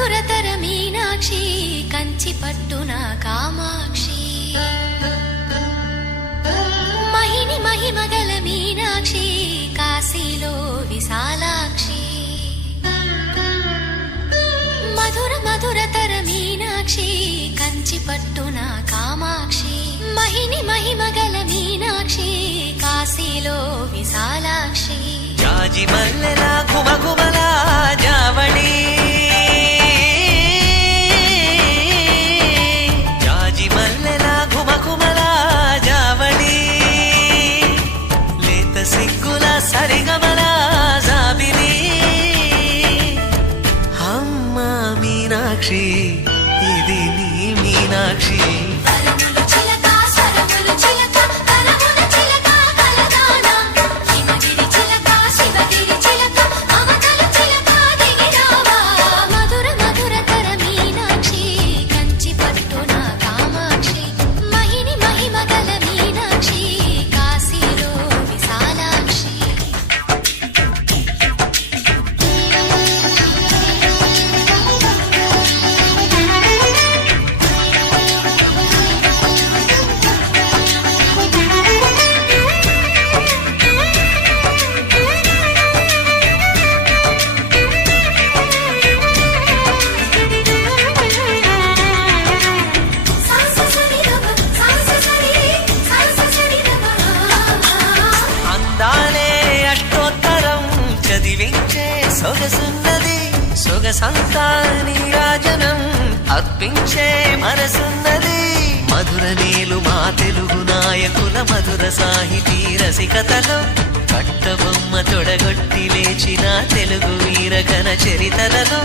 మధురతర మీనాక్షి కంచి పట్టున కామాక్షి మహిని మహిమగల మీనాక్షి కాశీలో విశాలాక్షి మధుర మధురతర మీనాక్షి కంచి పట్టున కామాక్షి మహిని మహిమగల మీనాక్షి కాశీలో విశాలాక్షి జాజి మల్లెల గుమగుమల జావళి జాజి మల్లెల గుమగుమల జావళి లేత సిగ్గుల సరిగమల జాబిలి అమ్మ మీనాక్షి ఇది నీ మీనాక్షి సొగసున్నది సొగసంతా నీరాజనం అర్పించే మనసున్నది మధుర నీలు మా తెలుగు నాయకుల మధుర సాహితీ రసికతలో కట్టబొమ్మ తొడగొట్టి లేచిన తెలుగు వీరగణ చరితలలో